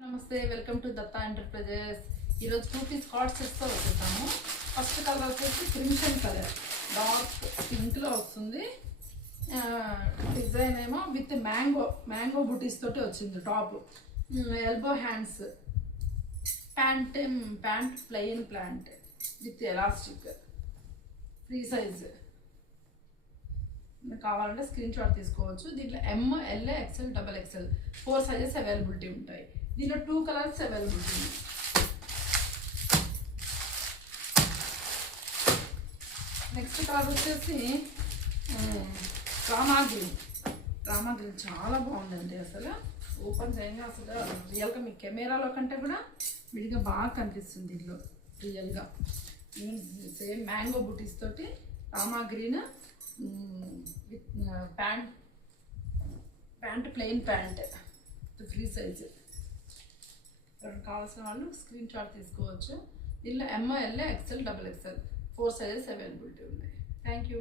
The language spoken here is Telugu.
నమస్తే, వెల్కమ్ టు దత్తా ఎంటర్ప్రైజెస్. ఈరోజు 2 పీస్ కార్డ్ సెట్స్తో వచ్చేసాము. ఫస్ట్ కలర్ వచ్చేసి క్రిమ్సన్ కలర్, డార్క్ పింక్లో వస్తుంది. డిజైన్ ఏమో విత్ మ్యాంగో బుటీస్ తోటి వచ్చింది. Top elbow hands, pant plain pant with elastic, free size. కావాలంటే స్క్రీన్ షాట్ తీసుకోవచ్చు. దీంట్లో ML, XL, XXL 4 sizes availability ఉంటాయి. దీంట్లో 2 కలర్స్ అవైలబిలిటీ ఉన్నాయి. నెక్స్ట్ కలర్ వచ్చేసి రామా గ్రీన్ చాలా బాగుందండి. అసలు ఓపెన్ చేయగా అసలు రియల్గా మీ కెమెరాలో కంటే కూడా విడిగా బాగా కనిపిస్తుంది. దీంట్లో రియల్గా సేమ్ మ్యాంగో బుటీస్ తోటి Rama green with pant plain pant free size. కావాల్సిన వాళ్ళు స్క్రీన్ షాట్ తీసుకోవచ్చు. దీనిలో ML, XL, XXL 4 sizes availability ఉన్నాయి. Thank you.